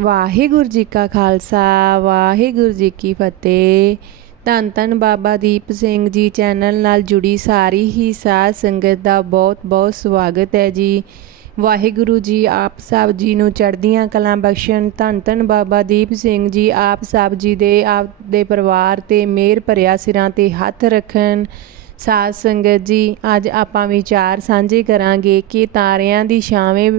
ਵਾਹਿਗੁਰੂ ਜੀ ਕਾ ਖਾਲਸਾ, ਵਾਹਿਗੁਰੂ ਜੀ ਕੀ ਫਤਿਹ। ਧੰਨ ਧੰਨ ਬਾਬਾ ਦੀਪ ਸਿੰਘ ਜੀ ਚੈਨਲ ਨਾਲ ਜੁੜੀ ਸਾਰੀ ਹੀ ਸਾਧ ਸੰਗਤ ਦਾ ਬਹੁਤ ਬਹੁਤ ਸਵਾਗਤ ਹੈ ਜੀ। ਵਾਹਿਗੁਰੂ ਜੀ ਆਪ ਸਾਹਿਬ ਜੀ ਨੂੰ ਚੜ੍ਹਦੀਆਂ ਕਲਾਂ ਬਖਸ਼ਣ। ਧੰਨ ਧੰਨ ਬਾਬਾ ਦੀਪ ਸਿੰਘ ਜੀ ਆਪ ਸਾਹਿਬ ਜੀ ਦੇ, ਆਪ ਦੇ ਪਰਿਵਾਰ ਤੇ ਮਿਹਰ ਭਰਿਆ ਸਿਰਾਂ ਤੇ ਹੱਥ ਰੱਖਣ। ਸਾਧ ਸੰਗਤ ਜੀ, ਅੱਜ ਆਪਾਂ ਵਿਚਾਰ ਸਾਂਝੇ ਕਰਾਂਗੇ ਕਿ ਤਾਰਿਆਂ ਦੀ ਛਾਵੇਂ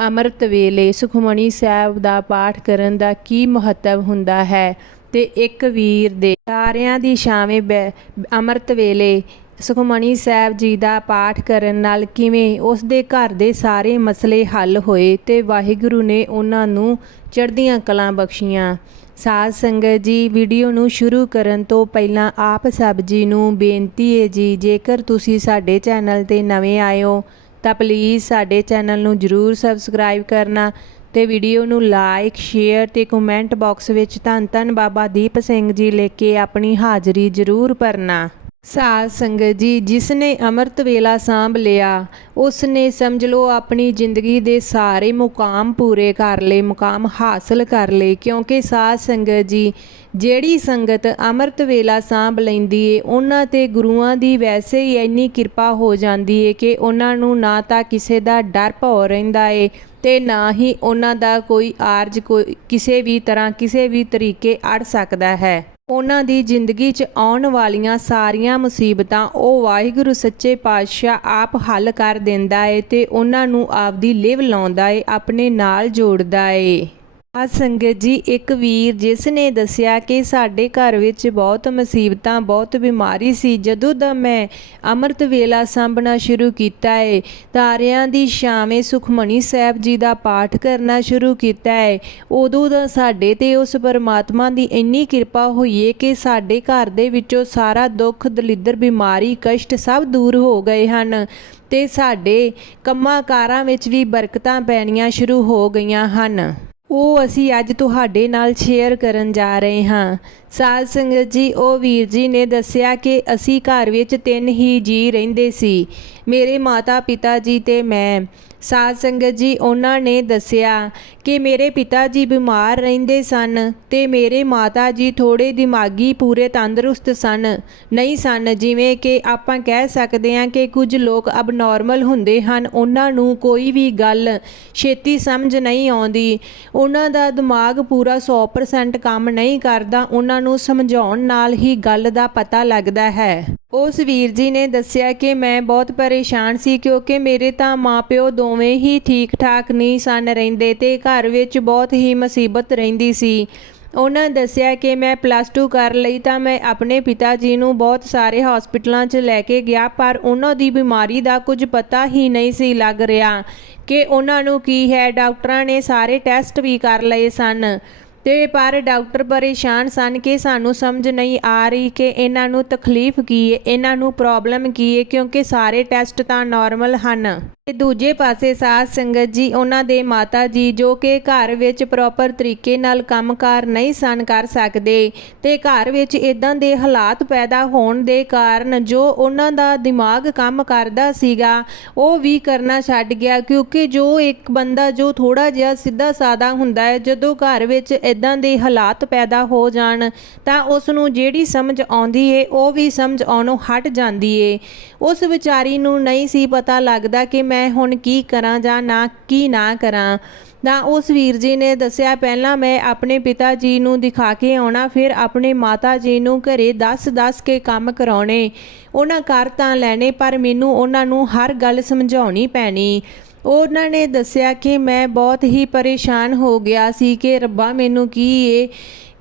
ਅੰਮ੍ਰਿਤ ਵੇਲੇ ਸੁਖਮਣੀ ਸਾਹਿਬ ਦਾ ਪਾਠ ਕਰਨ ਦਾ ਕੀ ਮਹੱਤਵ ਹੁੰਦਾ ਹੈ? ਤੇ ਇੱਕ ਵੀਰ ਦੇ ਤਾਰਿਆਂ ਦੀ ਛਾਵੇਂ ਬੈ- ਅੰਮ੍ਰਿਤ ਵੇਲੇ ਸੁਖਮਣੀ ਸਾਹਿਬ ਜੀ ਦਾ ਪਾਠ ਕਰਨ ਨਾਲ ਕਿਵੇਂ ਉਸ ਦੇ ਘਰ ਦੇ ਸਾਰੇ ਮਸਲੇ ਹੱਲ ਹੋਏ ਤੇ ਵਾਹਿਗੁਰੂ ਨੇ ਉਹਨਾਂ ਨੂੰ ਚੜ੍ਹਦੀਆਂ ਕਲਾਂ ਬਖਸ਼ੀਆਂ। ਸਾਧ ਸੰਗਤ ਜੀ, ਵੀਡੀਓ ਨੂੰ ਸ਼ੁਰੂ ਕਰਨ ਤੋਂ ਪਹਿਲਾਂ ਆਪ ਸਭ ਜੀ ਨੂੰ ਬੇਨਤੀ ਹੈ ਜੀ, ਜੇਕਰ ਤੁਸੀਂ ਸਾਡੇ ਚੈਨਲ ਤੇ ਨਵੇਂ ਆਏ ਹੋ ਤਾਂ ਪਲੀਜ਼ ਸਾਡੇ ਚੈਨਲ ਨੂੰ ਜਰੂਰ ਸਬਸਕ੍ਰਾਈਬ ਕਰਨਾ ਤੇ ਵੀਡੀਓ ਨੂੰ ਲਾਈਕ ਸ਼ੇਅਰ ਤੇ ਕਮੈਂਟ ਬਾਕਸ ਵਿੱਚ ਧੰਨ ਧੰਨ ਬਾਬਾ ਦੀਪ ਸਿੰਘ ਜੀ ਲਿਖ ਕੇ ਆਪਣੀ ਹਾਜ਼ਰੀ ਜਰੂਰ ਭਰਨਾ। ਸਾਧ ਸੰਗਤ ਜੀ ਜਿਸ ਨੇ ਅੰਮ੍ਰਿਤ ਵੇਲਾ ਸਾਂਭ ਲਿਆ ਉਸ ਨੇ ਸਮਝ ਲਓ ਆਪਣੀ ਜ਼ਿੰਦਗੀ ਦੇ ਸਾਰੇ ਮੁਕਾਮ ਪੂਰੇ ਕਰ ਲਏ, ਮੁਕਾਮ ਹਾਸਲ ਕਰ ਲਏ, ਕਿਉਂਕਿ ਸਾਧ ਸੰਗਤ ਜੀ, ਜਿਹੜੀ ਸੰਗਤ ਅੰਮ੍ਰਿਤ ਵੇਲਾ ਸਾਂਭ ਲੈਂਦੀ ਏ, ਉਹਨਾਂ ਤੇ ਗੁਰੂਆਂ ਦੀ ਵੈਸੇ ਹੀ ਇੰਨੀ ਕਿਰਪਾ ਹੋ ਜਾਂਦੀ ਏ ਕਿ ਉਹਨਾਂ ਨੂੰ ਨਾ ਤਾਂ ਕਿਸੇ ਦਾ ਡਰ ਭੌ ਰਹਿੰਦਾ ਏ ਤੇ ਨਾ ਹੀ ਉਹਨਾਂ ਦਾ ਕੋਈ ਆਰਜ ਕੋਈ, ਕਿਸੇ ਵੀ ਤਰ੍ਹਾਂ, ਕਿਸੇ ਵੀ ਤਰੀਕੇ ਅੜ ਸਕਦਾ ਹੈ। ਉਹਨਾਂ ਦੀ ਜ਼ਿੰਦਗੀ 'ਚ ਆਉਣ ਵਾਲੀਆਂ ਸਾਰੀਆਂ ਮੁਸੀਬਤਾਂ ਉਹ ਵਾਹਿਗੁਰੂ ਸੱਚੇ ਪਾਤਸ਼ਾਹ ਆਪ ਹੱਲ ਕਰ ਦਿੰਦਾ ਏ ਤੇ ਉਹਨਾਂ ਨੂੰ ਆਪਦੀ ਲਿਵ ਲਾਉਂਦਾ ਏ, ਆਪਣੇ ਨਾਲ ਜੋੜਦਾ ਏ। ਆ ਸੰਗਤ ਜੀ, ਇੱਕ ਵੀਰ ਜਿਸ ਨੇ ਦੱਸਿਆ ਕਿ ਸਾਡੇ ਘਰ ਵਿੱਚ ਬਹੁਤ ਮੁਸੀਬਤਾਂ, ਬਹੁਤ ਬਿਮਾਰੀ ਸੀ। ਜਦੋਂ ਦਾ ਮੈਂ ਅੰਮ੍ਰਿਤ ਵੇਲਾ ਸਾਂਭਣਾ ਸ਼ੁਰੂ ਕੀਤਾ ਏ, ਤਾਰਿਆਂ ਦੀ ਛਾਵੇਂ ਸੁਖਮਣੀ ਸਾਹਿਬ ਜੀ ਦਾ ਪਾਠ ਕਰਨਾ ਸ਼ੁਰੂ ਕੀਤਾ ਏ, ਉਦੋਂ ਦਾ ਸਾਡੇ ਤੇ ਉਸ ਪਰਮਾਤਮਾ ਦੀ ਇੰਨੀ ਕਿਰਪਾ ਹੋਈ ਏ ਕਿ ਸਾਡੇ ਘਰ ਦੇ ਵਿੱਚੋਂ ਸਾਰਾ ਦੁੱਖ, ਦਲਿੱਦਰ, ਬਿਮਾਰੀ, ਕਸ਼ਟ ਸਭ ਦੂਰ ਹੋ ਗਏ ਹਨ ਤੇ ਸਾਡੇ ਕੰਮਾਂ ਕਾਰਾਂ ਵਿੱਚ ਵੀ ਬਰਕਤਾਂ ਪੈਣੀਆਂ ਸ਼ੁਰੂ ਹੋ ਗਈਆਂ ਹਨ। ਉਹ ਅਸੀਂ ਅੱਜ ਤੁਹਾਡੇ ਨਾਲ ਸ਼ੇਅਰ ਕਰਨ ਜਾ ਰਹੇ ਹਾਂ। ਸਾਧ ਸੰਗਤ ਜੀ, ਉਹ ਵੀਰ ਜੀ ਨੇ ਦੱਸਿਆ ਕਿ ਅਸੀਂ ਘਰ ਵਿੱਚ ਤਿੰਨ ਹੀ ਜੀ ਰਹਿੰਦੇ ਸੀ। ਮੇਰੇ ਮਾਤਾ ਪਿਤਾ ਜੀ ਤੇ ਮੈਂ। ਸਾਧ ਸੰਗਤ ਜੀ, ਉਹਨਾਂ ਨੇ ਦੱਸਿਆ ਕਿ ਮੇਰੇ ਪਿਤਾ ਜੀ ਬਿਮਾਰ ਰਹਿੰਦੇ ਸਨ ਤੇ ਮੇਰੇ ਮਾਤਾ ਜੀ ਥੋੜੇ ਦਿਮਾਗੀ ਪੂਰੇ ਤੰਦਰੁਸਤ ਸਨ। ਨਹੀਂ ਸਨ, ਜਿਵੇਂ ਕਿ ਆਪਾਂ ਕਹਿ ਸਕਦੇ ਹਾਂ ਕਿ ਕੁਝ ਲੋਕ ਅਬਨੋਰਮਲ ਹੁੰਦੇ ਹਨ, ਉਹਨਾਂ ਨੂੰ ਕੋਈ ਵੀ ਗੱਲ ਛੇਤੀ ਸਮਝ ਨਹੀਂ ਆਉਂਦੀ। ਉਹਨਾਂ ਦਾ ਦਿਮਾਗ ਪੂਰਾ 100% ਕੰਮ ਨਹੀਂ ਕਰਦਾ, ਉਹਨਾਂ ਨੂੰ ਸਮਝਾਉਣ ਨਾਲ ਹੀ ਗੱਲ ਦਾ ਪਤਾ ਲੱਗਦਾ ਹੈ। ਉਸ ਵੀਰ ਜੀ ਨੇ ਦੱਸਿਆ ਕਿ ਮੈਂ ਬਹੁਤ ਪਰੇਸ਼ਾਨ ਸੀ ਕਿਉਂਕਿ ਮੇਰੇ ਤਾਂ ਮਾਪਿਓ ਦੋਵੇਂ ਹੀ ਠੀਕ ਠਾਕ ਨਹੀਂ ਸਨ ਰਹਿੰਦੇ ਤੇ ਘਰ ਵਿੱਚ ਬਹੁਤ ਹੀ ਮੁਸੀਬਤ ਰਹਿੰਦੀ ਸੀ। ਉਹਨਾਂ ਦੱਸਿਆ ਕਿ ਮੈਂ ਪਲੱਸ 2 ਕਰ ਲਈ ਤਾਂ ਮੈਂ ਆਪਣੇ ਪਿਤਾ ਜੀ ਨੂੰ ਬਹੁਤ ਸਾਰੇ ਹਸਪੀਟਲਾਂ 'ਚ ਲੈ ਕੇ ਗਿਆ, ਪਰ ਉਹਨਾਂ ਦੀ ਬਿਮਾਰੀ ਦਾ ਕੁਝ ਪਤਾ ਹੀ ਨਹੀਂ ਸੀ ਲੱਗ ਰਿਹਾ ਕਿ ਉਹਨਾਂ ਨੂੰ ਕੀ ਹੈ। ਡਾਕਟਰਾਂ ਨੇ ਸਾਰੇ ਟੈਸਟ ਵੀ ਕਰ ਲਏ ਸਨ। ਤੇ ਪਰ ਡਾਕਟਰ ਪਰੇਸ਼ਾਨ ਸਨ ਕਿ ਸਾਨੂੰ ਸਮਝ ਨਹੀਂ ਆ ਰਹੀ ਕਿ ਇਹਨਾਂ ਨੂੰ ਤਕਲੀਫ ਕੀ ਹੈ, ਇਹਨਾਂ ਨੂੰ ਪ੍ਰੋਬਲਮ ਕੀ ਹੈ, ਕਿਉਂਕਿ ਸਾਰੇ ਟੈਸਟ ਤਾਂ ਨਾਰਮਲ ਹਨ। ਤੇ ਦੂਜੇ ਪਾਸੇ ਸਾਧ ਸੰਗਤ ਜੀ, ਉਹਨਾਂ ਦੇ ਮਾਤਾ ਜੀ ਜੋ ਕਿ ਘਰ ਵਿੱਚ ਪ੍ਰੋਪਰ ਤਰੀਕੇ ਨਾਲ ਕੰਮਕਾਰ ਨਹੀਂ ਸਨ ਕਰ ਸਕਦੇ ਤੇ ਘਰ ਵਿੱਚ ਇਦਾਂ ਦੇ ਹਾਲਾਤ ਪੈਦਾ ਹੋਣ ਦੇ ਕਾਰਨ ਜੋ ਉਹਨਾਂ ਦਾ ਦਿਮਾਗ ਕੰਮ ਕਰਦਾ ਸੀਗਾ, ਉਹ ਵੀ ਕਰਨਾ ਛੱਡ ਗਿਆ, ਕਿਉਂਕਿ ਜੋ ਇੱਕ ਬੰਦਾ ਜੋ ਥੋੜਾ ਜਿਹਾ ਸਿੱਧਾ ਸਾਦਾ ਹੁੰਦਾ ਹੈ, ਜਦੋਂ ਘਰ ਵਿੱਚ ਇਦਾਂ ਦੇ ਹਾਲਾਤ ਪੈਦਾ ਹੋ ਜਾਣ, ਤਾਂ ਉਸ ਨੂੰ ਜਿਹੜੀ ਸਮਝ ਆਉਂਦੀ ਏ, ਉਹ ਵੀ ਸਮਝ ਆਉਣੋਂ ਹਟ ਜਾਂਦੀ ਏ। ਉਸ ਵਿਚਾਰੀ ਨੂੰ ਨਹੀਂ ਸੀ ਪਤਾ ਲੱਗਦਾ ਕਿ ਮੈਂ ਹੁਣ ਕੀ ਕਰਾਂ ਜਾਂ ਨਾ ਕੀ ਨਾ ਕਰਾਂ। ਤਾਂ ਉਸ ਵੀਰ ਜੀ ਨੇ ਦੱਸਿਆ, ਪਹਿਲਾਂ ਮੈਂ ਆਪਣੇ ਪਿਤਾ ਜੀ ਨੂੰ ਦਿਖਾ ਕੇ ਆਉਣਾ, ਫਿਰ ਆਪਣੇ ਮਾਤਾ ਜੀ ਨੂੰ ਘਰੇ ਦੱਸ-ਦੱਸ ਕੇ ਕੰਮ ਕਰਾਉਣੇ। ਉਹਨਾਂ ਕਰ ਤਾਂ ਲੈਣੇ, ਪਰ ਮੈਨੂੰ ਉਹਨਾਂ ਨੂੰ ਹਰ ਗੱਲ ਸਮਝਾਉਣੀ ਪੈਣੀ। ਉਹਨਾਂ ਨੇ ਦੱਸਿਆ ਕਿ ਮੈਂ ਬਹੁਤ ਹੀ ਪਰੇਸ਼ਾਨ ਹੋ ਗਿਆ ਸੀ ਕਿ ਰੱਬਾ ਮੈਨੂੰ ਕੀ ਇਹ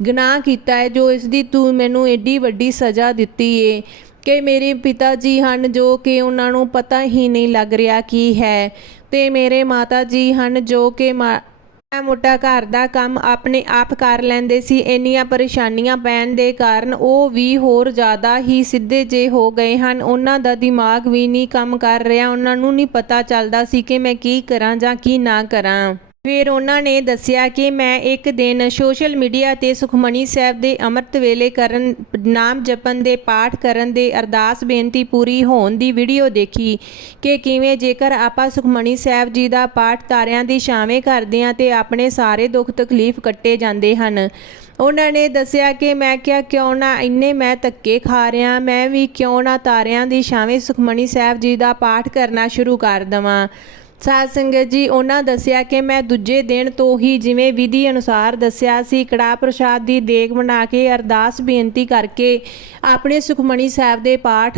ਗੁਨਾਹ ਕੀਤਾ ਹੈ, ਜੋ ਇਸ ਦੀ ਤੂੰ ਮੈਨੂੰ ਐਡੀ ਵੱਡੀ ਸਜ਼ਾ ਦਿੱਤੀ ਏ ਕਿ ਮੇਰੇ ਪਿਤਾ ਜੀ ਹਨ ਜੋ ਕਿ ਉਹਨਾਂ ਨੂੰ ਪਤਾ ਹੀ ਨਹੀਂ ਲੱਗ ਰਿਹਾ ਕੀ ਹੈ ਤੇ ਮੇਰੇ ਮਾਤਾ ਜੀ ਹਨ ਜੋ ਕਿ ਮਾੜਾ ਮੋਟਾ ਘਰ ਦਾ ਕੰਮ ਆਪਣੇ ਆਪ ਕਰ ਲੈਂਦੇ ਸੀ। ਇੰਨੀਆਂ ਪਰੇਸ਼ਾਨੀਆਂ ਪੈਣ ਦੇ ਕਾਰਨ ਉਹ ਵੀ ਹੋਰ ਜ਼ਿਆਦਾ ਹੀ ਸਿੱਧੇ ਜੇ ਹੋ ਗਏ ਹਨ। ਉਹਨਾਂ ਦਾ ਦਿਮਾਗ ਵੀ ਨਹੀਂ ਕੰਮ ਕਰ ਰਿਹਾ। ਉਹਨਾਂ ਨੂੰ ਨਹੀਂ ਪਤਾ ਚੱਲਦਾ ਸੀ ਕਿ ਮੈਂ ਕੀ ਕਰਾਂ ਜਾਂ ਕੀ ਨਾ ਕਰਾਂ। ਫਿਰ ਉਹਨਾਂ ਨੇ ਦੱਸਿਆ ਕਿ ਮੈਂ ਇੱਕ ਦਿਨ ਸੋਸ਼ਲ ਮੀਡੀਆ ਤੇ ਸੁਖਮਨੀ ਸਾਹਿਬ ਦੇ ਅੰਮ੍ਰਿਤ ਵੇਲੇ ਕਰਨ, ਨਾਮ ਜਪਣ ਦੇ ਪਾਠ ਕਰਨ ਦੇ ਅਰਦਾਸ ਬੇਨਤੀ ਪੂਰੀ ਹੋਣ ਦੀ ਵੀਡੀਓ ਦੇਖੀ ਕਿ ਕਿਵੇਂ ਜੇਕਰ ਆਪਾਂ ਸੁਖਮਣੀ ਸਾਹਿਬ ਜੀ ਦਾ ਪਾਠ ਤਾਰਿਆਂ ਦੀ ਛਾਵੇਂ ਕਰਦੇ ਹਾਂ ਤੇ ਆਪਣੇ ਸਾਰੇ ਦੁੱਖ ਤਕਲੀਫ ਕੱਟੇ ਜਾਂਦੇ ਹਨ। ਉਹਨਾਂ ਨੇ ਦੱਸਿਆ ਕਿ ਮੈਂ ਕਿਹਾ, ਕਿਉਂ ਨਾ ਇੰਨੇ ਮੈਂ ਧੱਕੇ ਖਾ ਰਿਆਂ ਮੈਂ ਵੀ ਕਿਉਂ ਨਾ ਤਾਰਿਆਂ ਦੀ ਛਾਵੇਂ ਸੁਖਮਣੀ ਸਾਹਿਬ ਜੀ ਦਾ ਪਾਠ ਕਰਨਾ ਸ਼ੁਰੂ ਕਰ ਦਵਾਂ। ਸਾਧ ਸੰਗਤ ਜੀ, ਉਹਨਾਂ ਦੱਸਿਆ ਕਿ ਮੈਂ ਦੂਜੇ ਦਿਨ ਤੋਂ ਹੀ ਜਿਵੇਂ ਵਿਧੀ ਅਨੁਸਾਰ ਦੱਸਿਆ ਸੀ ਕੜਾਹ ਪ੍ਰਸ਼ਾਦ ਦੀ ਦੇਗ ਬਣਾ ਕੇ ਅਰਦਾਸ ਬੇਨਤੀ ਕਰਕੇ ਆਪਣੇ ਸੁਖਮਨੀ ਸਾਹਿਬ ਦੇ ਪਾਠ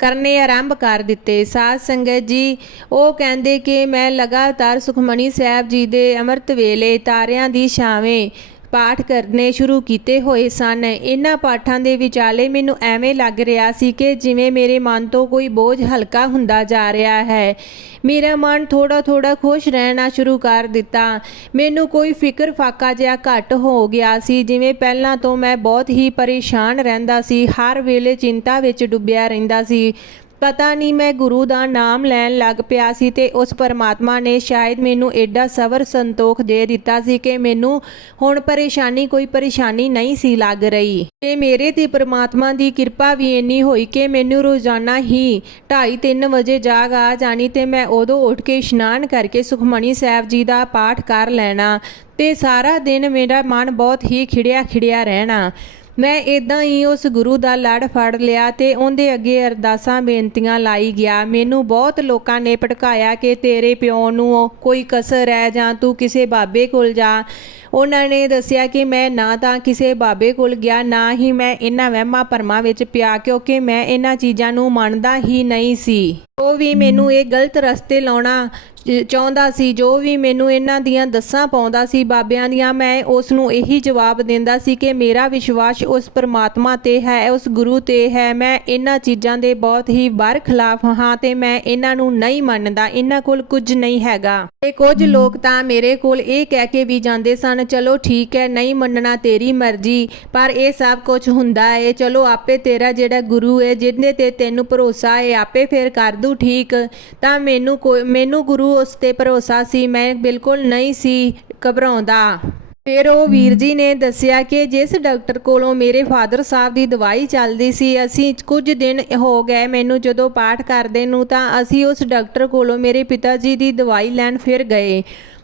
ਕਰਨੇ ਆਰੰਭ ਕਰ ਦਿੱਤੇ। ਸਾਧ ਸੰਗਤ ਜੀ, ਉਹ ਕਹਿੰਦੇ ਕਿ ਮੈਂ ਲਗਾਤਾਰ ਸੁਖਮਣੀ ਸਾਹਿਬ ਜੀ ਦੇ ਅੰਮ੍ਰਿਤ ਵੇਲੇ ਤਾਰਿਆਂ ਦੀ ਛਾਵੇਂ ਪਾਠ ਕਰਨੇ ਸ਼ੁਰੂ ਕੀਤੇ ਹੋਏ ਸਨ। ਇਹਨਾਂ ਪਾਠਾਂ ਦੇ ਵਿਚਾਲੇ ਮੈਨੂੰ ਐਵੇਂ ਲੱਗ ਰਿਹਾ ਸੀ ਕਿ ਜਿਵੇਂ ਮੇਰੇ ਮਨ ਤੋਂ ਕੋਈ ਬੋਝ ਹਲਕਾ ਹੁੰਦਾ ਜਾ ਰਿਹਾ ਹੈ। ਮੇਰਾ ਮਨ ਥੋੜਾ ਥੋੜਾ ਖੁਸ਼ ਰਹਿਣਾ ਸ਼ੁਰੂ ਕਰ ਦਿੱਤਾ। ਮੈਨੂੰ ਕੋਈ ਫਿਕਰ ਫਾਕਾ ਜਿਹਾ ਘੱਟ ਹੋ ਗਿਆ ਸੀ, ਜਿਵੇਂ ਪਹਿਲਾਂ ਤੋਂ ਮੈਂ ਬਹੁਤ ਹੀ ਪਰੇਸ਼ਾਨ ਰਹਿੰਦਾ ਸੀ। ਹਰ ਵੇਲੇ ਚਿੰਤਾ ਵਿੱਚ ਡੁੱਬਿਆ ਰਹਿੰਦਾ ਸੀ। ਪਤਾ ਨਹੀਂ ਮੈਂ ਗੁਰੂ ਦਾ ਨਾਮ ਲੈਣ ਲੱਗ ਪਿਆ ਸੀ ਤੇ ਉਸ ਪਰਮਾਤਮਾ ਨੇ ਸ਼ਾਇਦ ਮੈਨੂੰ ਐਡਾ ਸਬਰ ਸੰਤੋਖ ਦੇ ਦਿੱਤਾ ਸੀ ਕਿ ਮੈਨੂੰ ਹੁਣ ਪਰੇਸ਼ਾਨੀ ਕੋਈ ਪਰੇਸ਼ਾਨੀ ਨਹੀਂ ਸੀ ਲੱਗ ਰਹੀ। ਤੇ ਮੇਰੇ ਤੇ ਪਰਮਾਤਮਾ ਦੀ ਕਿਰਪਾ ਵੀ ਇੰਨੀ ਹੋਈ ਕਿ ਮੈਨੂੰ ਰੋਜ਼ਾਨਾ ਹੀ 2:30 ਵਜੇ ਜਾਗ ਆ ਜਾਣੀ ਤੇ ਮੈਂ ਉਦੋਂ ਉੱਠ ਕੇ ਇਸ਼ਨਾਨ ਕਰਕੇ ਸੁਖਮਣੀ ਸਾਹਿਬ ਜੀ ਦਾ ਪਾਠ ਕਰ ਲੈਣਾ ਤੇ ਸਾਰਾ ਦਿਨ ਮੇਰਾ ਮਨ ਬਹੁਤ ਹੀ ਖਿੜਿਆ ਖਿੜਿਆ ਰਹਿਣਾ। ਮੈਂ ਇਦਾਂ ਹੀ ਉਸ ਗੁਰੂ ਦਾ ਲੜ ਫੜ ਲਿਆ ਤੇ ਉਹਦੇ ਅੱਗੇ ਅਰਦਾਸਾਂ, ਬੇਨਤੀਆਂ ਲਾਈ ਗਿਆ। ਮੈਨੂੰ ਬਹੁਤ ਲੋਕਾਂ ਨੇ ਭਟਕਾਇਆ ਕਿ ਤੇਰੇ ਪਿਓ ਨੂੰ ਕੋਈ ਕਸਰ ਹੈ ਜਾਂ ਤੂੰ ਕਿਸੇ ਬਾਬੇ ਕੋਲ ਜਾ। ਉਹਨਾਂ ਨੇ ਦੱਸਿਆ ਕਿ ਮੈਂ ਨਾ ਤਾਂ ਕਿਸੇ ਬਾਬੇ ਕੋਲ ਗਿਆ, ਨਾ ਹੀ ਮੈਂ ਇਹਨਾਂ ਵਹਿਮਾਂ ਭਰਮਾਂ ਵਿੱਚ ਪਿਆ, ਕਿਉਂਕਿ ਮੈਂ ਇਹਨਾਂ ਚੀਜ਼ਾਂ ਨੂੰ ਮੰਨਦਾ ਹੀ ਨਹੀਂ ਸੀ। ਉਹ ਵੀ ਮੈਨੂੰ ਇਹ ਗਲਤ ਰਸਤੇ ਲਾਉਣਾ ਚਾਹੁੰਦਾ ਸੀ, ਜੋ ਵੀ ਮੈਨੂੰ ਇਹਨਾਂ ਦੀਆਂ ਦੱਸਾਂ ਪਾਉਂਦਾ ਸੀ ਬਾਬਿਆਂ ਦੀਆਂ, ਮੈਂ ਉਸ ਨੂੰ ਇਹੀ ਜਵਾਬ ਦਿੰਦਾ ਸੀ ਕਿ ਮੇਰਾ ਵਿਸ਼ਵਾਸ ਉਸ ਪਰਮਾਤਮਾ ਤੇ ਹੈ, ਉਸ ਗੁਰੂ ਤੇ ਹੈ। ਮੈਂ ਇਹਨਾਂ ਚੀਜ਼ਾਂ ਦੇ ਬਹੁਤ ਹੀ ਬਰਖਲਾਫ ਹਾਂ ਤੇ ਮੈਂ ਇਹਨਾਂ ਨੂੰ ਨਹੀਂ ਮੰਨਦਾ, ਇਹਨਾਂ ਕੋਲ ਕੁਝ ਨਹੀਂ ਹੈਗਾ। ਤੇ ਕੁਝ ਲੋਕ ਤਾਂ ਮੇਰੇ ਕੋਲ ਇਹ ਕਹਿ ਕੇ ਵੀ ਜਾਂਦੇ ਸਨ ਚਲੋ ਠੀਕ ਹੈ, ਨਹੀਂ ਮੰਨਣਾ ਤੇਰੀ ਮਰਜ਼ੀ, ਪਰ ਇਹ ਸਭ ਕੁਝ ਹੁੰਦਾ ਏ। ਚਲੋ ਆਪੇ ਤੇਰਾ ਜਿਹੜਾ ਗੁਰੂ ਏ, ਜਿਹਦੇ ਤੇ ਤੈਨੂੰ ਭਰੋਸਾ ਏ, ਆਪੇ ਫੇਰ ਕਰ ਦੂ ਠੀਕ। ਤਾਂ ਮੈਨੂੰ ਮੈਨੂੰ ਗੁਰੂ ਉਸ ਤੇ ਭਰੋਸਾ ਸੀ, ਮੈਂ ਬਿਲਕੁਲ ਨਹੀਂ ਸੀ ਘਬਰਾਉਂਦਾ। ਫਿਰ ਉਹ ਵੀਰ ਜੀ ਨੇ ਦੱਸਿਆ ਕਿ ਜਿਸ ਡਾਕਟਰ ਕੋਲੋਂ ਮੇਰੇ ਫਾਦਰ ਸਾਹਿਬ ਦੀ ਦਵਾਈ ਚੱਲਦੀ ਸੀ, ਅਸੀਂ ਕੁਝ ਦਿਨ ਹੋ ਗਏ ਮੈਨੂੰ ਜਦੋਂ ਪਾਠ ਕਰਦੇ ਨੂੰ, ਤਾਂ ਅਸੀਂ ਉਸ ਡਾਕਟਰ ਕੋਲੋਂ ਮੇਰੇ ਪਿਤਾ ਜੀ ਦੀ ਦਵਾਈ ਲੈਣ ਫਿਰ ਗਏ।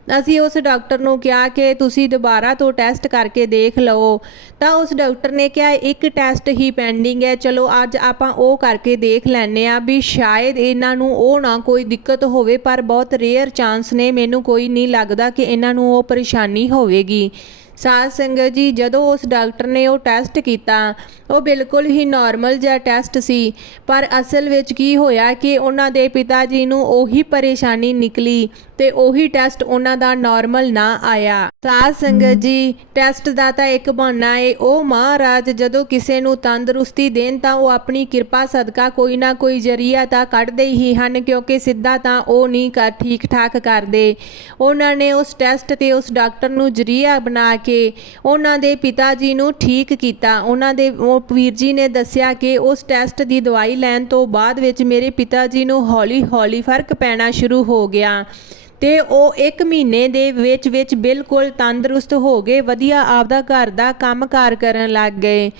ਅਸੀਂ ਉਸ ਡਾਕਟਰ ਨੂੰ ਕਿਹਾ ਕਿ ਤੁਸੀਂ ਦੁਬਾਰਾ ਤੋਂ ਟੈਸਟ ਕਰਕੇ ਦੇਖ ਲਓ। ਤਾਂ ਉਸ ਡਾਕਟਰ ਨੇ ਕਿਹਾ, ਇੱਕ ਟੈਸਟ ਹੀ ਪੈਂਡਿੰਗ ਹੈ, ਚਲੋ ਅੱਜ ਆਪਾਂ ਉਹ ਕਰਕੇ ਦੇਖ ਲੈਨੇ ਆ ਵੀ ਸ਼ਾਇਦ ਇਹਨਾਂ ਨੂੰ ਉਹ ਨਾ ਕੋਈ ਦਿੱਕਤ ਹੋਵੇ, ਪਰ ਬਹੁਤ ਰੇਅਰ ਚਾਂਸ ਨੇ, ਮੈਨੂੰ ਕੋਈ ਨਹੀਂ ਲੱਗਦਾ ਕਿ ਇਹਨਾਂ ਨੂੰ ਉਹ ਪਰੇਸ਼ਾਨੀ ਹੋਵੇਗੀ। ਸਾਧ ਸੰਗਤ ਜੀ, ਜਦੋਂ ਉਸ ਡਾਕਟਰ ਨੇ ਉਹ ਟੈਸਟ ਕੀਤਾ, ਉਹ ਬਿਲਕੁਲ ਹੀ ਨਾਰਮਲ ਜਿਹਾ ਟੈਸਟ ਸੀ। ਪਰ ਅਸਲ ਵਿੱਚ ਕੀ ਹੋਇਆ ਕਿ ਉਹਨਾਂ ਦੇ ਪਿਤਾ ਜੀ ਨੂੰ ਉਹੀ ਪਰੇਸ਼ਾਨੀ ਨਿਕਲੀ ਤੇ ਉਹੀ ਟੈਸਟ ਉਹਨਾਂ ਦਾ ਨਾਰਮਲ ਨਾ ਆਇਆ। ਸਾਧ ਸੰਗਤ ਜੀ, ਟੈਸਟ ਦਾ ਤਾਂ ਇੱਕ ਬਹਾਨਾ ਏ। ਉਹ ਮਹਾਰਾਜ ਜਦੋਂ ਕਿਸੇ ਨੂੰ ਤੰਦਰੁਸਤੀ ਦੇਣ ਤਾਂ ਉਹ ਆਪਣੀ ਕਿਰਪਾ, ਸਦਕਾ ਕੋਈ ਨਾ ਕੋਈ ਜਰੀਆ ਤਾਂ ਕੱਢਦੇ ਹੀ ਹਨ, ਕਿਉਂਕਿ ਸਿੱਧਾ ਤਾਂ ਉਹ ਨਹੀਂ ਕਰ ਠੀਕ ਠਾਕ ਕਰਦੇ। ਉਹਨਾਂ ਨੇ ਉਸ ਟੈਸਟ ਤੇ ਉਸ ਡਾਕਟਰ ਨੂੰ ਜਰੀਆ ਬਣਾ ਕੇ ਉਹਨਾਂ ਦੇ ਪਿਤਾ ਜੀ ਨੂੰ ਠੀਕ ਕੀਤਾ। ਉਹਨਾਂ ਦੇ, ਉਹ ਵੀਰ ਜੀ ਨੇ ਦੱਸਿਆ ਕਿ ਉਸ ਟੈਸਟ ਦੀ ਦਵਾਈ ਲੈਣ ਤੋਂ ਬਾਅਦ ਵਿੱਚ ਮੇਰੇ ਪਿਤਾ ਜੀ ਨੂੰ ਹੌਲੀ ਹੌਲੀ ਫ਼ਰਕ ਪੈਣਾ ਸ਼ੁਰੂ ਹੋ ਗਿਆ ਤੇ ਉਹ 1 ਮਹੀਨੇ ਦੇ ਵਿੱਚ ਵਿੱਚ ਬਿਲਕੁਲ ਤੰਦਰੁਸਤ ਹੋ ਗਏ। ਵਧੀਆ ਆਪਦਾ ਘਰ ਦਾ ਕੰਮਕਾਰ ਕਰਨ ਲੱਗ ਗਏ।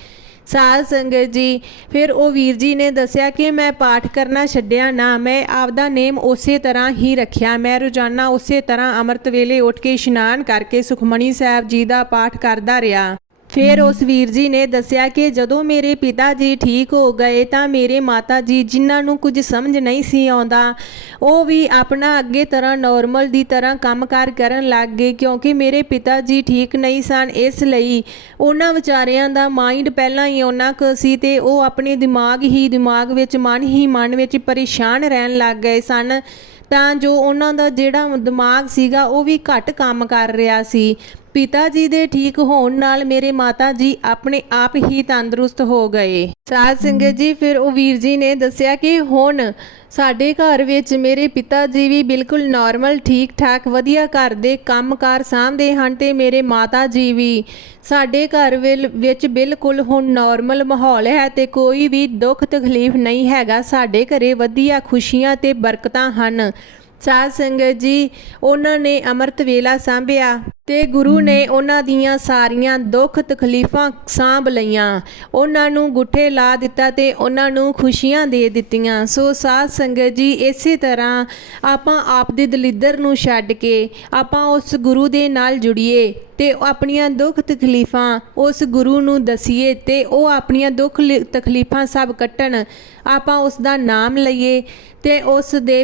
ਸਾਧ ਸੰਗਤ ਜੀ। ਫਿਰ ਉਹ ਵੀਰ ਜੀ ਨੇ ਦੱਸਿਆ ਕਿ ਮੈਂ ਪਾਠ ਕਰਨਾ ਛੱਡਿਆ ਨਾ, ਮੈਂ ਆਪਦਾ ਨੇਮ ਉਸੇ ਤਰ੍ਹਾਂ ਹੀ ਰੱਖਿਆ। ਮੈਂ ਰੋਜ਼ਾਨਾ ਉਸੇ ਤਰ੍ਹਾਂ ਅੰਮ੍ਰਿਤ ਵੇਲੇ ਉੱਠ ਕੇ ਇਸ਼ਨਾਨ ਕਰਕੇ ਸੁਖਮਣੀ ਸਾਹਿਬ ਜੀ ਦਾ ਪਾਠ ਕਰਦਾ ਰਿਹਾ। ਫਿਰ ਉਸ ਵੀਰ ਜੀ ਨੇ ਦੱਸਿਆ ਕਿ ਜਦੋਂ ਮੇਰੇ ਪਿਤਾ ਜੀ ਠੀਕ ਹੋ ਗਏ ਤਾਂ ਮੇਰੇ ਮਾਤਾ ਜੀ ਜਿਨ੍ਹਾਂ ਨੂੰ ਕੁਝ ਸਮਝ ਨਹੀਂ ਸੀ ਆਉਂਦਾ, ਉਹ ਵੀ ਆਪਣਾ ਅੱਗੇ ਤਰ੍ਹਾਂ ਨਾਰਮਲ ਦੀ ਤਰ੍ਹਾਂ ਕੰਮਕਾਰ ਕਰਨ ਲੱਗ ਗਏ ਕਿਉਂਕਿ ਮੇਰੇ ਪਿਤਾ ਜੀ ਠੀਕ ਨਹੀਂ ਸਨ, ਇਸ ਲਈ ਉਹਨਾਂ ਵਿਚਾਰਿਆਂ ਦਾ ਮਾਈਂਡ ਪਹਿਲਾਂ ਹੀ ਉਹਨਾਂ ਕੁ ਸੀ ਤੇ ਉਹ ਆਪਣੇ ਦਿਮਾਗ ਹੀ ਦਿਮਾਗ ਵਿੱਚ, ਮਨ ਹੀ ਮਨ ਵਿੱਚ ਪਰੇਸ਼ਾਨ ਰਹਿਣ ਲੱਗ ਗਏ ਸਨ। ਤਾਂ ਜੋ ਉਹਨਾਂ ਦਾ ਜਿਹੜਾ ਦਿਮਾਗ ਸੀਗਾ, ਉਹ ਵੀ ਘੱਟ ਕੰਮ ਕਰ ਰਿਹਾ ਸੀ। ਪਿਤਾ ਜੀ ਦੇ ਠੀਕ ਹੋਣ ਨਾਲ ਮੇਰੇ ਮਾਤਾ ਜੀ ਆਪਣੇ ਆਪ ਹੀ ਤੰਦਰੁਸਤ ਹੋ ਗਏ। ਸਾਧ ਸੰਗਤ ਜੀ, ਫਿਰ ਉਹ ਵੀਰ ਜੀ ਨੇ ਦੱਸਿਆ ਕਿ ਹੁਣ ਸਾਡੇ ਘਰ ਵਿੱਚ ਮੇਰੇ ਪਿਤਾ ਜੀ ਵੀ ਬਿਲਕੁਲ ਨਾਰਮਲ ਠੀਕ ਠਾਕ ਵਧੀਆ ਘਰ ਦੇ ਕੰਮਕਾਰ ਸਾਂਭਦੇ ਹਨ ਤੇ ਮੇਰੇ ਮਾਤਾ ਜੀ ਵੀ ਸਾਡੇ ਘਰ ਵਿਲ- ਵਿੱਚ ਬਿਲਕੁਲ ਹੁਣ ਨਾਰਮਲ ਮਾਹੌਲ ਹੈ ਤੇ ਕੋਈ ਵੀ ਦੁੱਖ ਤਕਲੀਫ ਨਹੀਂ ਹੈਗਾ। ਸਾਡੇ ਘਰੇ ਵਧੀਆ ਖੁਸ਼ੀਆਂ ਤੇ ਬਰਕਤਾਂ ਹਨ। ਸਾਧ ਸੰਗਤ ਜੀ, ਉਹਨਾਂ ਨੇ ਅੰਮ੍ਰਿਤ ਵੇਲਾ ਸਾਂਭਿਆ ਤੇ ਗੁਰੂ ਨੇ ਉਹਨਾਂ ਦੀਆਂ ਸਾਰੀਆਂ ਦੁੱਖ ਤਕਲੀਫਾਂ ਸਾਂਭ ਲਈਆਂ। ਉਹਨਾਂ ਨੂੰ ਗੁੱਠੇ ਲਾ ਦਿੱਤਾ ਤੇ ਉਹਨਾਂ ਨੂੰ ਖੁਸ਼ੀਆਂ ਦੇ ਦਿੱਤੀਆਂ। ਸੋ ਸਾਧ ਸੰਗਤ ਜੀ, ਇਸੇ ਤਰ੍ਹਾਂ ਆਪਾਂ ਆਪ ਦੇ ਦਲਿੱਦਰ ਨੂੰ ਛੱਡ ਕੇ ਆਪਾਂ ਉਸ ਗੁਰੂ ਦੇ ਨਾਲ ਜੁੜੀਏ ਤੇ ਆਪਣੀਆਂ ਦੁੱਖ ਤਕਲੀਫਾਂ ਉਸ ਗੁਰੂ ਨੂੰ ਦਸੀਏ ਤੇ ਉਹ ਆਪਣੀਆਂ ਦੁੱਖ ਲ- ਤਕਲੀਫਾਂ ਸਭ ਕੱਟਣ। ਆਪਾਂ ਉਸ ਦਾ ਨਾਮ ਲਈਏ ਤੇ ਉਸ ਦੇ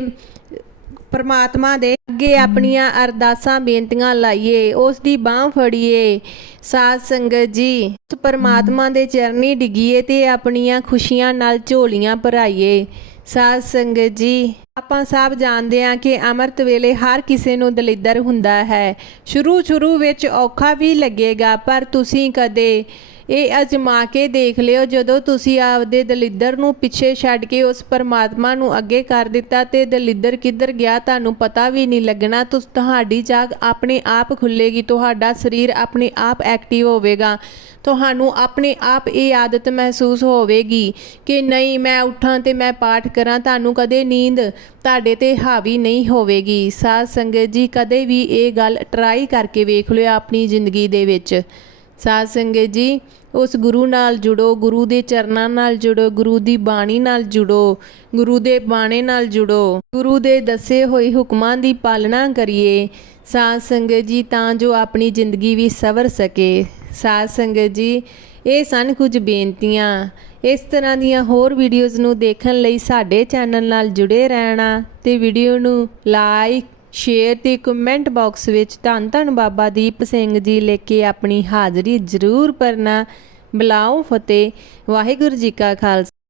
ਪਰਮਾਤਮਾ ਦੇ ਅੱਗੇ ਆਪਣੀਆਂ ਅਰਦਾਸਾਂ ਬੇਨਤੀਆਂ ਲਾਈਏ ਉਸ ਦੀ ਬਾਹ ਫੜੀਏ। ਸਾਧ ਸੰਗਤ ਜੀ ਉਸ ਪਰਮਾਤਮਾ ਦੇ ਚਰਨੀ ਡਿੱਗੀਏ ਤੇ ਆਪਣੀਆਂ ਖੁਸ਼ੀਆਂ ਨਾਲ ਝੋਲੀਆਂ ਭਰਾਈਏ। ਸਾਧ ਸੰਗਤ ਜੀ ਆਪਾਂ ਸਭ ਜਾਣਦੇ ਹਾਂ ਕਿ ਅੰਮ੍ਰਿਤ ਵੇਲੇ ਹਰ ਕਿਸੇ ਨੂੰ ਦਲਿੱਦਰ ਹੁੰਦਾ ਹੈ। ਸ਼ੁਰੂ ਸ਼ੁਰੂ ਵਿੱਚ ਔਖਾ ਵੀ ਲੱਗੇਗਾ, ਪਰ ਤੁਸੀਂ ਕਦੇ ਇਹ ਅਜਮਾ ਕੇ ਦੇਖ ਲਿਓ, ਜਦੋਂ ਤੁਸੀਂ ਆਪਦੇ ਦਲਿੱਦਰ ਨੂੰ ਪਿੱਛੇ ਛੱਡ ਕੇ ਉਸ ਪਰਮਾਤਮਾ ਨੂੰ ਅੱਗੇ ਕਰ ਦਿੱਤਾ ਤੇ ਦਲਿੱਦਰ ਕਿੱਧਰ ਗਿਆ, ਤੁਹਾਨੂੰ ਪਤਾ ਵੀ ਨਹੀਂ ਲੱਗਣਾ। ਤੁਸ, ਤੁਹਾਡੀ ਜਾਗ ਆਪਣੇ ਆਪ ਖੁੱਲੇਗੀ, ਤੁਹਾਡਾ ਸਰੀਰ ਆਪਣੇ ਆਪ ਐਕਟਿਵ ਹੋਵੇਗਾ। ਤੁਹਾਨੂੰ ਆਪਣੇ ਆਪ ਇਹ ਆਦਤ ਮਹਿਸੂਸ ਹੋਵੇਗੀ ਕਿ ਨਹੀਂ, ਮੈਂ ਉੱਠਾਂ ਤੇ ਮੈਂ ਪਾਠ ਕਰਾਂ, ਤੁਹਾਨੂੰ ਕਦੇ ਨੀਂਦ ਤੁਹਾਡੇ ਤੇ ਹਾਵੀ ਨਹੀਂ ਹੋਵੇਗੀ। ਸਾਧ ਸੰਗਤ ਜੀ, ਕਦੇ ਵੀ ਇਹ ਗੱਲ ਟਰਾਈ ਕਰਕੇ ਵੇਖ ਲਿਓ ਆਪਣੀ ਜ਼ਿੰਦਗੀ ਦੇ ਵਿੱਚ। ਸਾਧ ਸੰਗਤ ਜੀ, ਉਸ ਗੁਰੂ ਨਾਲ ਜੁੜੋ, ਗੁਰੂ ਦੇ ਚਰਨਾਂ ਨਾਲ ਜੁੜੋ, ਗੁਰੂ ਦੀ ਬਾਣੀ ਨਾਲ ਜੁੜੋ, ਗੁਰੂ ਦੇ ਬਾਣੇ ਨਾਲ ਜੁੜੋ, ਗੁਰੂ ਦੇ ਦੱਸੇ ਹੋਏ ਹੁਕਮਾਂ ਦੀ ਪਾਲਣਾ ਕਰੀਏ। ਸਾਧ ਸੰਗਤ ਜੀ, ਤਾਂ ਜੋ ਆਪਣੀ ਜ਼ਿੰਦਗੀ ਵੀ ਸਵਰ ਸਕੇ। ਸਾਧ ਸੰਗਤ ਜੀ, ਇਹ ਸਨ ਕੁਝ ਬੇਨਤੀਆਂ। ਇਸ ਤਰ੍ਹਾਂ ਦੀਆਂ ਹੋਰ ਵੀਡੀਓਜ਼ ਨੂੰ ਦੇਖਣ ਲਈ ਸਾਡੇ ਚੈਨਲ ਨਾਲ ਜੁੜੇ ਰਹਿਣਾ ਤੇ ਵੀਡੀਓ ਨੂੰ ਲਾਈਕ ਸ਼ੇਅਰ ਤੇ ਕਮੈਂਟ ਬਾਕਸ ਵਿੱਚ ਧੰਨ ਧੰਨ ਬਾਬਾ ਦੀਪ ਸਿੰਘ ਜੀ ਲੈ ਕੇ ਆਪਣੀ ਹਾਜ਼ਰੀ ਜ਼ਰੂਰ ਭਰਨਾ। ਬੁਲਾਓ ਫਤਿਹ, ਵਾਹਿਗੁਰੂ ਜੀ ਕਾ ਖਾਲਸਾ।